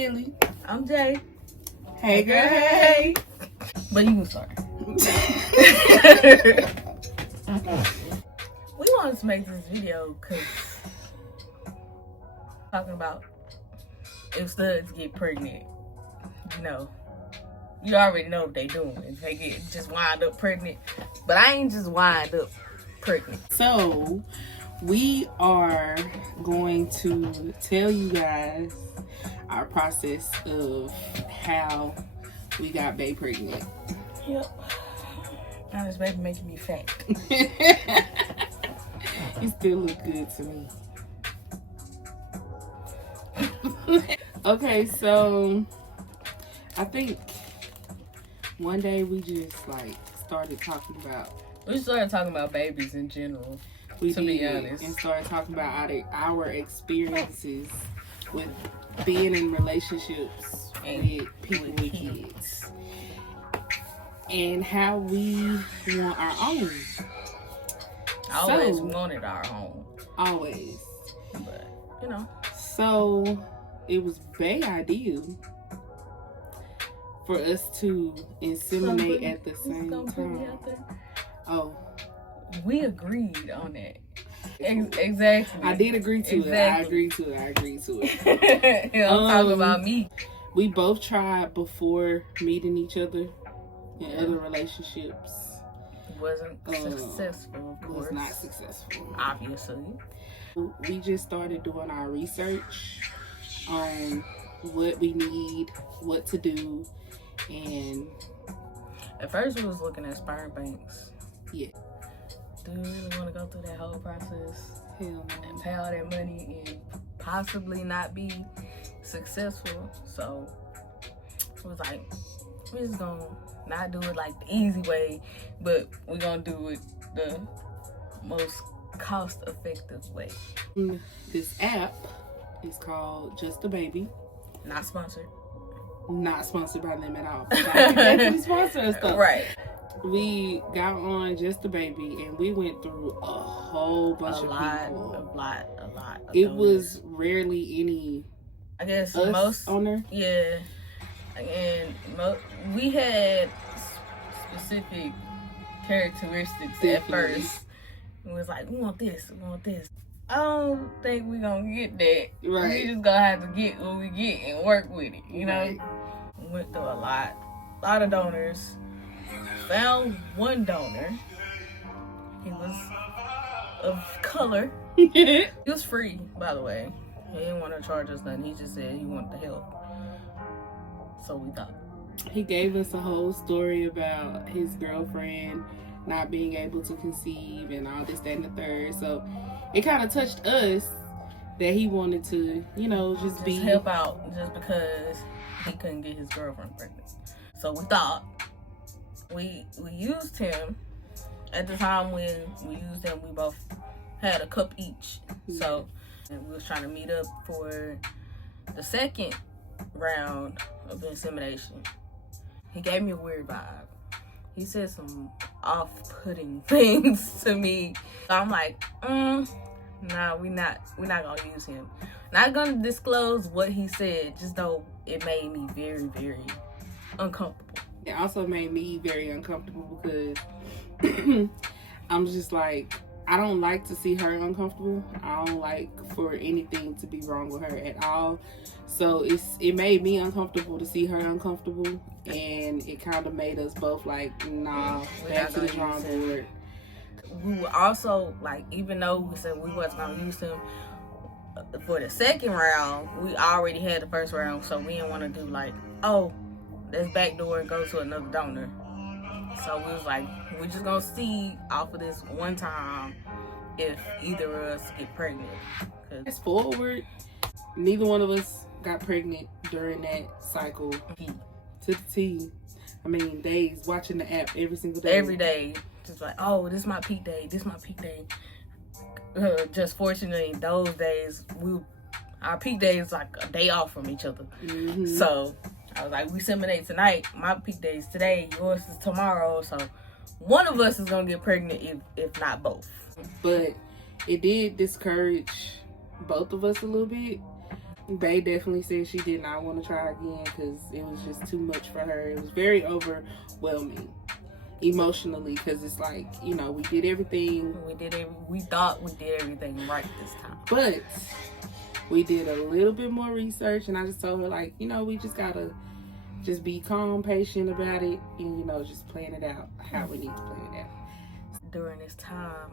Millie. I'm Jay. Hey girl, hey. But you can start. We wanted to make this video because talking about if studs get pregnant, you know, you already know what they doing. If they get just wind up pregnant. But I ain't just wind up pregnant. So we are going to tell you guys our process of how we got bae pregnant. Yep. Now this baby making me fat. You still look good to me. Okay, so I think one day we just started talking about. We started talking about babies in general. We to did, be honest, and started talking about our experiences with being in relationships with people with kids, and how we want our own. Always wanted our home. Always. But, you know. So it was bae ideal for us to inseminate at the same time. Oh. We agreed on that. Exactly. I did agree to it. I agreed to it. I'm talking about me. We both tried before meeting each other in other relationships. Wasn't successful, of course. Was not successful. Obviously. We just started doing our research on what we need, what to do, and at first we was looking at sperm banks. Yeah. Do you really want to go through that whole process? Hell no. And pay all that money and possibly not be successful? So it was like, we're just gonna not do it like the easy way, but we're gonna do it the most cost-effective way. This app is called Just a Baby. Not sponsored. Not sponsored by them at all. They sponsor us though. Right. We got on Just a Baby and we went through a whole bunch of people. A lot. It was rarely any. I guess us most on there. Yeah, and we had specific characteristics at first. It was like, we want this. I don't think we're gonna get that. Right. We just gonna have to get what we get and work with it. You know. Right. We went through a lot of donors. Found one donor. He was of color. He was free, by the way. He didn't want to charge us nothing. He just said he wanted the help. So we thought. He gave us a whole story about his girlfriend not being able to conceive and all this, that, and the third. So it kind of touched us that he wanted to, just help out just because he couldn't get his girlfriend pregnant. So we thought we used him. At the time when we used him, we both had a cup each. So and we was trying to meet up for the second round of insemination. He gave me a weird vibe. He said some off-putting things to me. So I'm like, nah, we're not gonna use him. Not gonna disclose what he said, just though it made me very, very uncomfortable. It also made me very uncomfortable because I'm just like, I don't like to see her uncomfortable. I don't like for anything to be wrong with her at all. So it made me uncomfortable to see her uncomfortable, and it kind of made us both like, nah, back to the drawing board. We were also like, even though we said we wasn't gonna use him for the second round, we already had the first round, so we didn't want to do like, oh, let's backdoor and go to another donor. So we was like, we're just gonna see off of this one time if either of us get pregnant. Fast forward, neither one of us got pregnant during that cycle to the T. I mean, days watching the app every single day. Every day, just like, oh, this is my peak day. Just fortunately, those days our peak day is like a day off from each other. Mm-hmm. So I was like, we inseminate tonight. My peak day is today. Yours is tomorrow. So one of us is gonna get pregnant, if not both. But it did discourage both of us a little bit Bae definitely said she did not want to try again because it was just too much for her. It was very overwhelming emotionally because it's like, you know, we did everything. We thought we did everything right this time. But we did a little bit more research, and I just told her, like, you know, we just gotta just be calm, patient about it, and, you know, just plan it out how we need to plan it out. During this time,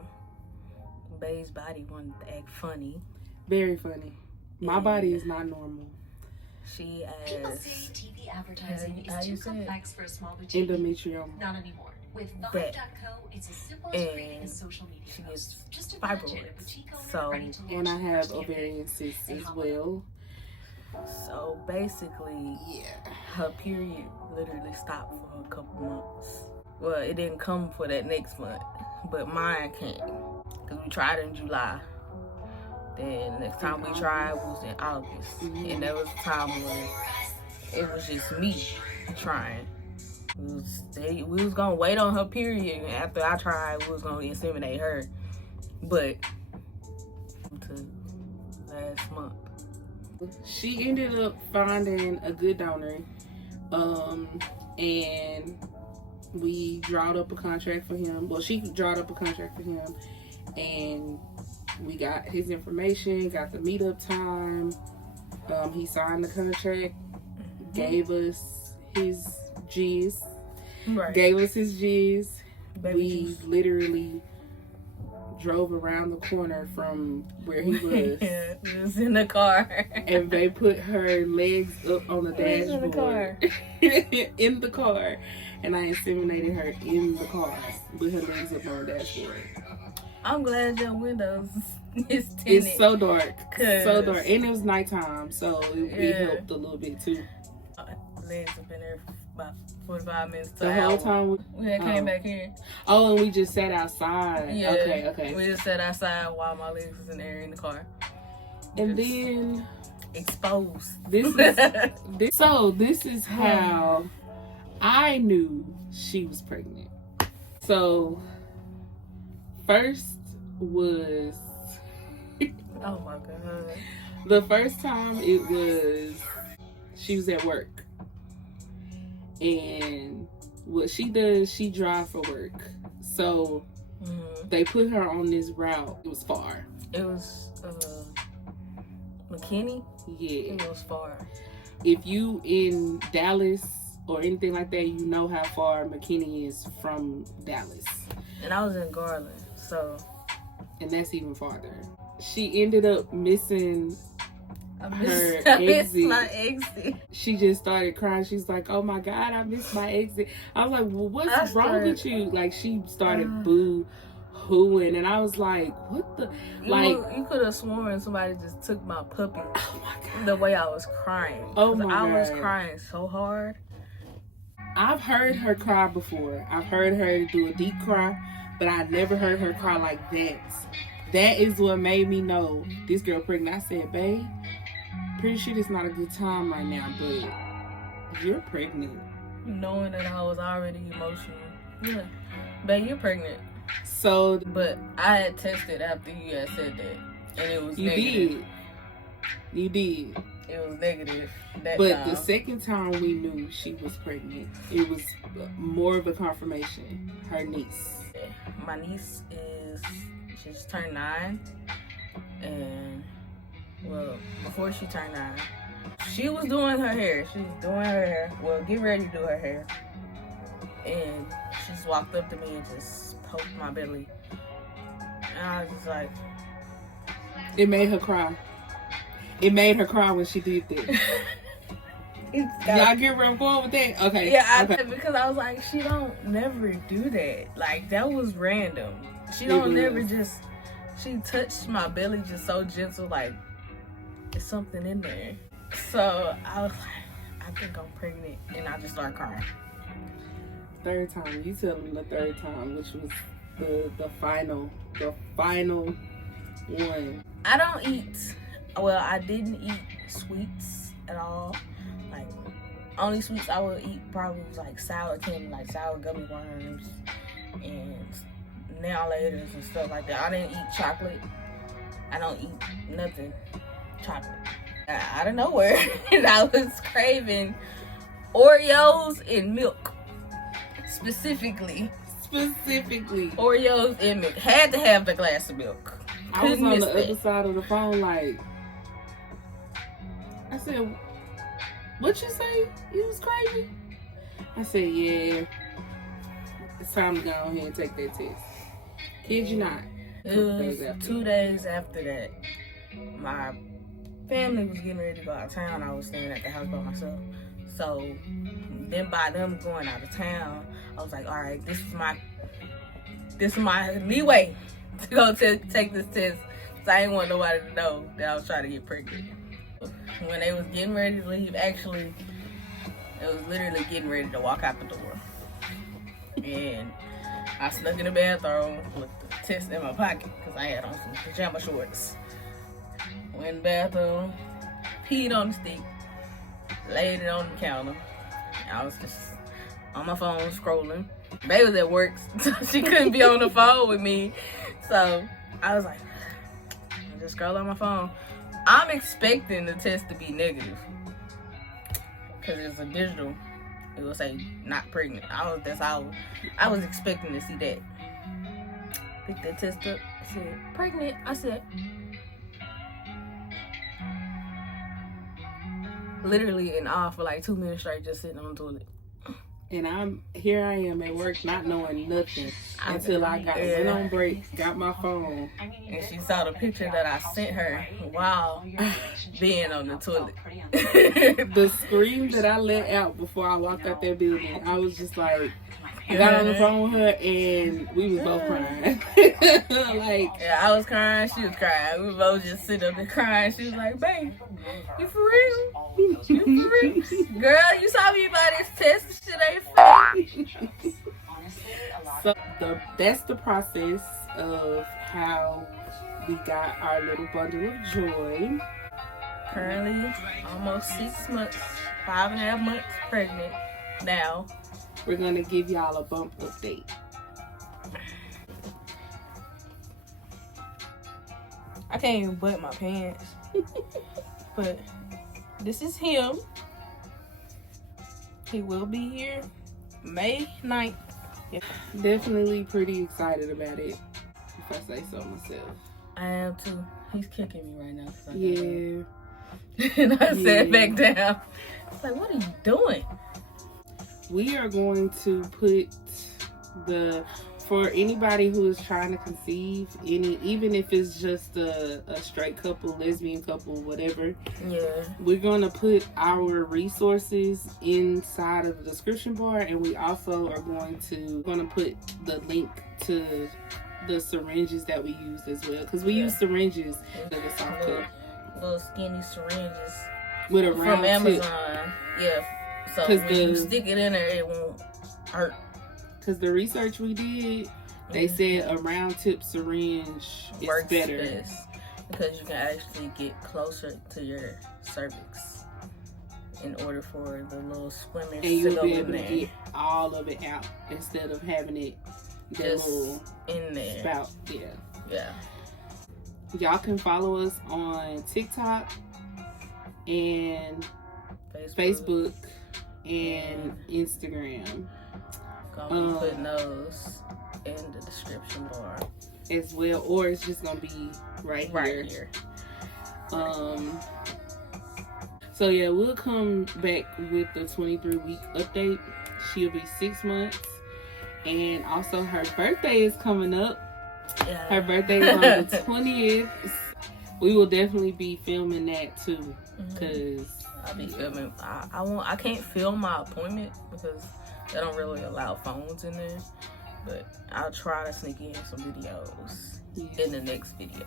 Bae's body wanted to act funny. Very funny. My body is not normal. She People has say TV advertising is too complex for a small boutique. Endometrioma. Not anymore. With That. Vibe.co, it's as simple as creating a social media she post. gets Just imagine a fibroids. boutique owner So, ready to launch And I the have first campaign. ovarian cysts as well. So basically, Yeah. her period literally stopped for a couple months. Well, it didn't come for that next month, but mine came. Because we tried in July. Then the next time we tried was in August. Mhm. And that was the time when it was just me trying. We was going to wait on her period. And after I tried, we was going to inseminate her. But to last month. She ended up finding a good donor, and we drawed up a contract for him. Well, she drawed up a contract for him, and we got his information, got the meetup time. He signed the contract, gave us his G's, Right. gave us his G's. Baby We juice. literally drove around the corner from where he was. Yeah, we was in the car. And they put her legs up on the We was in the car. dashboard. In the car. And I inseminated her in the car with her legs up on the dashboard. I'm glad your windows is tinted. It's so dark. So 'Cause- dark. And it was nighttime, so it Yeah. helped a little bit too. Legs have been there for about 45 minutes to The an whole hour. time. We had came back here. Oh, and we just sat outside. Yeah. Okay. We just sat outside while my legs was in there in the car. And Just then exposed. this is how I knew she was pregnant. So first was Oh my god. the first time it was she was at work. And what she does, she drives for work. So they put her on this route. It was far. It was McKinney. Yeah. It was far. If you in Dallas or anything like that, you know how far McKinney is from Dallas. And I was in Garland, so And that's even farther. She ended up missing I her missed exit. my exit. She just started crying. She's like, "Oh my God, I missed my exit." I was like, "Well, what's I wrong started- with you?" Like, she started boo-hooing, and I was like, "What the?" You could have sworn somebody just took my puppy. Oh my God. The way I was crying. Oh 'Cause my I was God. crying so hard. I've heard her cry before. I've heard her do a deep cry, but I never heard her cry like that. That is what made me know this girl pregnant. I said, "Babe, pretty sure it's not a good time right now, but you're pregnant." Knowing that I was already emotional. Yeah. Babe, you're pregnant. So But I had tested after you had said that. And it was you negative. did. You did. It was negative that But time. the second time we knew she was pregnant, it was more of a confirmation. Her niece. My niece she just turned 9. And, well, before she turned 9, she was doing her hair. She was doing her hair. Well, get ready to do her hair. And she just walked up to me and just poked my belly. And I was just like, It made her cry. It made her cry when she did that. Y'all get where I'm going with that? Okay. yeah, okay. because I was like, she don't never do that. Like, that was random. She It don't was. never just, she touched my belly just so gentle, like, there's something in there. So I was like, I think I'm pregnant. And I just started crying. Third time. You tell me the third time, which was the final one. I don't eat, well, I didn't eat sweets at all. Like, only sweets I would eat probably was like sour candy, like sour gummy worms and nail laters and stuff like that. I didn't eat chocolate. I don't eat nothing chocolate. Out of nowhere, and I was craving Oreos and milk. Specifically Oreos and milk. Had to have the glass of milk. I was on the other side of the phone, like, I said, what you say? You was crazy? I said, yeah, it's time to go ahead and take that test. Kid you not. It was 2 days after that. My family was getting ready to go out of town. I was staying at the house by myself. So then by them going out of town, I was like, all right, this is my leeway to go take this test. So I didn't want nobody to know that I was trying to get pregnant. When they was getting ready to leave, actually, it was literally getting ready to walk out the door. And I snuck in the bathroom with the test in my pocket because I had on some pajama shorts. Went in the bathroom, peed on the stick, laid it on the counter. I was just on my phone scrolling. Bae was at work, so she couldn't be on the phone with me. So I was like, I just scroll on my phone. I'm expecting the test to be negative because it's a digital. It will say not pregnant. I was expecting to see that. Picked that test up. I said pregnant. I said literally in awe for like 2 minutes straight, just sitting on the toilet. And I am at work not knowing nothing until I went on break, got my phone. And she saw the picture that I sent her while being on the toilet. The scream that I let out before I walked out that building, I was just like, I got on the phone with her and we was both crying. Yeah, I was crying, she was crying. We both just sitting up there crying. She was like, babe, you for real? You for real? Girl, you saw me by this test. This shit ain't fake. So that's the process of how we got our little bundle of joy. Currently, almost 6 months, 5.5 months pregnant now. We're going to give y'all a bump update. I can't even button my pants. But this is him. He will be here May 9th. Definitely pretty excited about it, if I say so myself. I am too. He's kicking me right now. Yeah. And I sat back down. It's like, what are you doing? We are going to put for anybody who is trying to conceive, even if it's just a straight couple, lesbian couple, whatever. Yeah. We're going to put our resources inside of the description bar, and we also are going to put the link to the syringes that we used as well, because we use syringes that are soft cup. Little skinny syringes with a round from Amazon. tip. Yeah. So when you stick it in there, it won't hurt. Because the research we did, they said a round tip syringe works better. Best because you can actually get closer to your cervix in order for the little swimmers to go in there. And you'll be able to get all of it out instead of having it just in there. Spout. Yeah. Yeah. Y'all can follow us on TikTok and Facebook and Instagram. Gonna be putting those in the description bar as well, or it's just gonna be right here. So yeah, we'll come back with the 23-week update. She'll be 6 months, and also her birthday is coming up. Yeah. Her birthday is on the 20th. We will definitely be filming that too, because I'll be filming. I can't film my appointment because they don't really allow phones in there. But I'll try to sneak in some videos in the next video.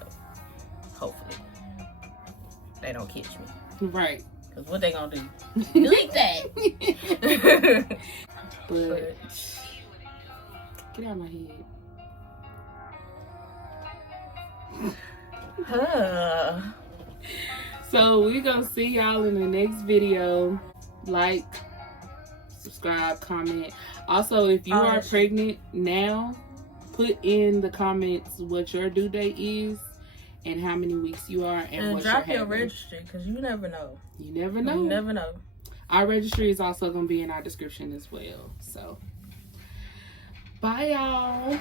Hopefully, they don't catch me. Right. Because what they gonna do? Delete that. But get out of my head. So we're gonna see y'all in the next video. Like, subscribe, comment. Also, if you are pregnant now, put in the comments what your due date is, and how many weeks you are, and what drop you're your having. registry, because you never know. You never know. You never know. Our registry is also going to be in our description as well. So, bye, y'all.